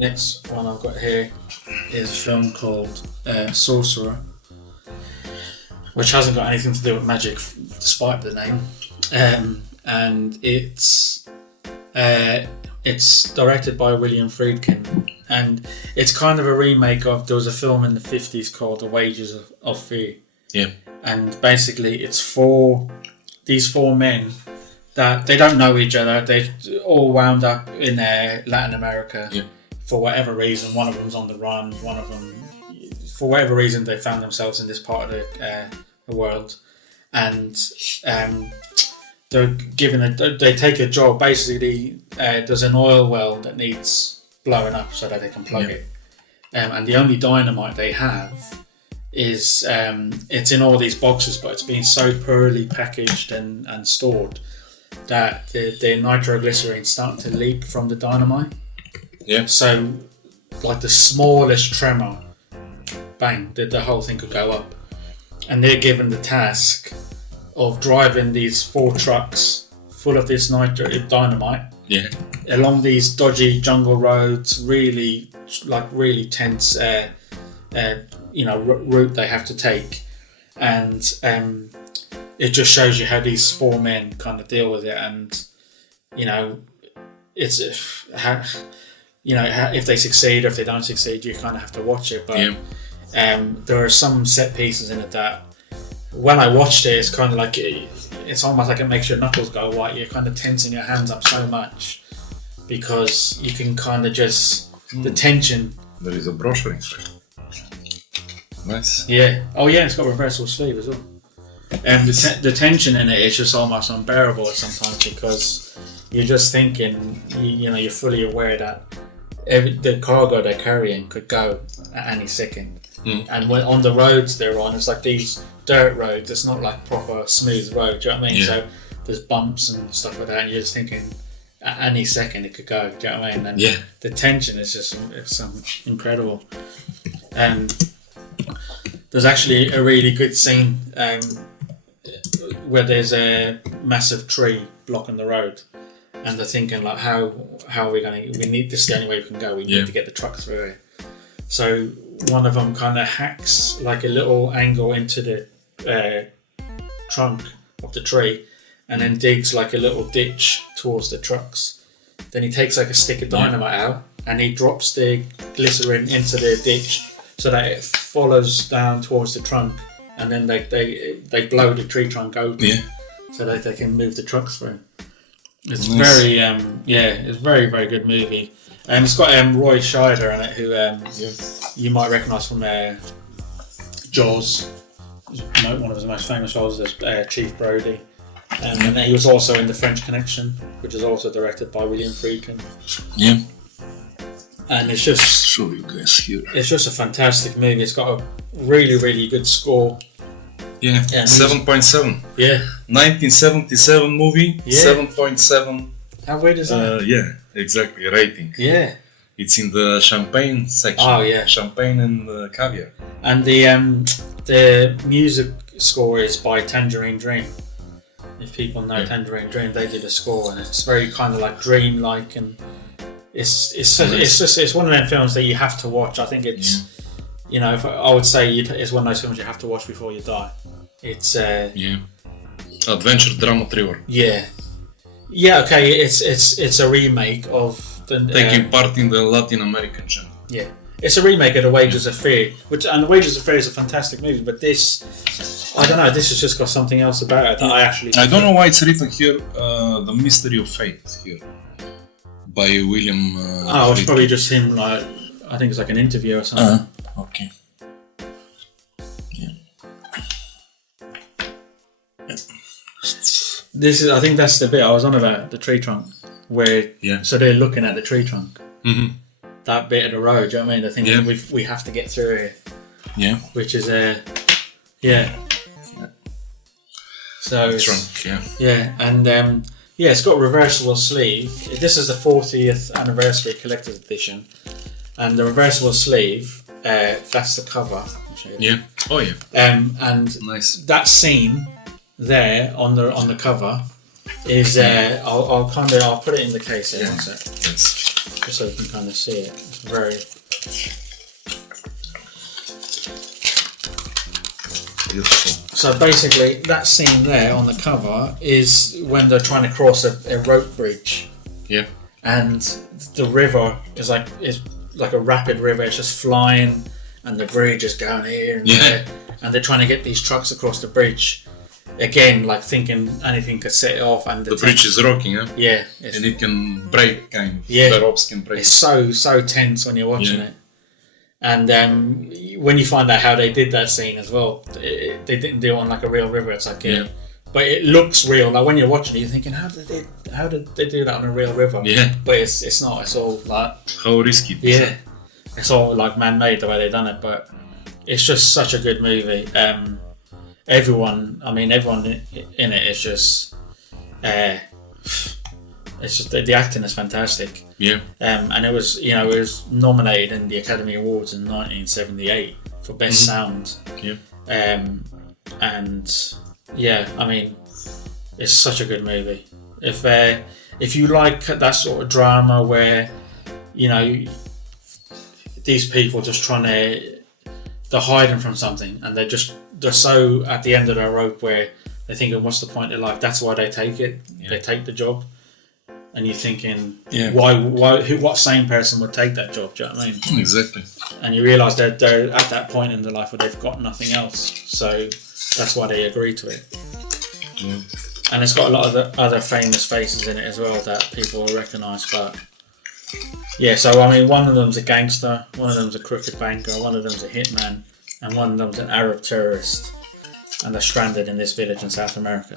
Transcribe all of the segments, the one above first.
next one I've got here is a film called Sorcerer, which hasn't got anything to do with magic, despite the name. And it's directed by William Friedkin, and it's kind of a remake of, there was a film in the 50s called The Wages of Fear. Yeah. And basically it's these four men that they don't know each other. They all wound up in Latin America for whatever reason. One of them's on the run. One of them, for whatever reason, they found themselves in this part of the world, and they're given they take a job. Basically, there's an oil well that needs blowing up so that they can plug it, and the only dynamite they have is it's in all these boxes, but it's been so poorly packaged and stored that the nitroglycerin starting to leak from the dynamite. Yeah. So, like the smallest tremor, bang, the whole thing could go up. And they're given the task of driving these 4 trucks full of this dynamite along these dodgy jungle roads, really tense route they have to take, and it just shows you how these 4 men kind of deal with it, and it's if they succeed or if they don't succeed, you kind of have to watch it. But there are some set pieces in it that, when I watched it, it's kind of like it's almost like it makes your knuckles go white. You're kind of tensing your hands up so much because you can kind of just the tension. There is a brochure inside. Nice. Yeah. Oh yeah, it's got a reversible sleeve as well. And the tension in it is just almost unbearable sometimes, because you're just thinking, you're fully aware that the cargo they're carrying could go at any second. And when on the roads they're on, it's like these dirt roads. It's not like proper smooth road. Do you know what I mean? So there's bumps and stuff like that, and you're just thinking at any second it could go. Do you know what I mean? And the tension is just incredible. And there's actually a really good scene where there's a massive tree blocking the road, and they're thinking like, how are we going to? We need this. Is the only way we can go. We need to get the truck through it. So one of them kind of hacks like a little angle into the trunk of the tree, and then digs like a little ditch towards the trucks. Then he takes like a stick of dynamite out, and he drops the glycerin into the ditch so that it follows down towards the trunk, and then they blow the tree trunk open so that they can move the trucks through. It's very it's a very, very good movie. And it's got Roy Scheider in it, who you might recognise from Jaws. One of his most famous roles is Chief Brody. And then he was also in The French Connection, which is also directed by William Friedkin. Yeah. And it's just... Show you guys here. It's just a fantastic movie. It's got a really, really good score. Yeah, 7.7. Yeah. 1977 movie, 7.7. How weird is that? Yeah, exactly, rating. Yeah. It's in the champagne section. Oh, yeah. Champagne and caviar. And the music score is by Tangerine Dream. If people know Tangerine Dream, they did a score, and it's very kind of like dream-like, and it's one of them films that you have to watch. I think it's if I would say it's one of those films you have to watch before you die. It's adventure drama thriller. Yeah, okay. It's a remake of taking part in the Latin American genre. Yeah, it's a remake of The Wages of Fear, and The Wages of Fear is a fantastic movie. But this, I don't know. This has just got something else about it that I don't know why it's written here. The Mystery of Fate here by William. It's probably just him. Like, I think it's like an interview or something. Okay. I think that's the bit I was on about, the tree trunk, where so they're looking at the tree trunk. Mm-hmm. That bit of the road, do you know what I mean? They're thinking we have to get through here. Yeah. Which is So trunk, and it's got a reversible sleeve. This is the 40th anniversary collector's edition, and the reversible sleeve, that's the cover. Yeah. Oh yeah. And nice. That scene there on the cover is I'll put it in the case here. One sec. Yes. Just so you can kind of see it. very. Beautiful. So basically, that scene there on the cover is when they're trying to cross a rope bridge. Yeah. And the river is like a rapid river. It's just flying, and the bridge is going here and there, and they're trying to get these trucks across the bridge. Again, like thinking anything could set it off, and the bridge is rocking, huh? Yeah, and it can break, kind of. Yeah, the ropes can break. It's so tense when you're watching it. And when you find out how they did that scene as well, they didn't do it on like a real river. It's like but it looks real. Like when you're watching it, you're thinking, how did they do that on a real river? Yeah, but it's not. It's all like how risky. It's all like man-made the way they've done it. But it's just such a good movie. Everyone in it is just. It's just the acting is fantastic. Yeah. And it was nominated in the Academy Awards in 1978 for Best Sound. Yeah. And it's such a good movie. If you like that sort of drama where these people just they're hiding from something, and they're so at the end of their rope where they're thinking, what's the point of life? That's why they take it. Yeah. They take the job. And you're thinking, what sane person would take that job? Do you know what I mean? Exactly. And you realise they're at that point in their life where they've got nothing else, so that's why they agree to it. Yeah. And it's got a lot of other famous faces in it as well that people will recognise. But so one of them's a gangster, one of them's a crooked banker, one of them's a hitman, and one of them's an Arab terrorist, and they're stranded in this village in South America.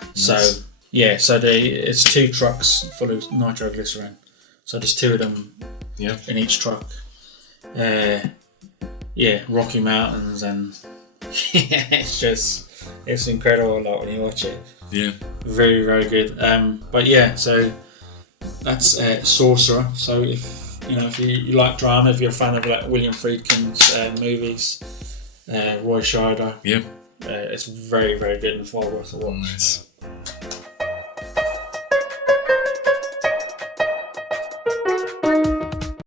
Nice. So it's 2 trucks full of nitroglycerin. So there's 2 of them in each truck. Rocky Mountains, and it's incredible when you watch it. Yeah. Very, very good. So that's Sorcerer. So if you like drama, if you're a fan of like William Friedkin's movies, Roy Scheider, it's very, very good and well worth a watch. Nice.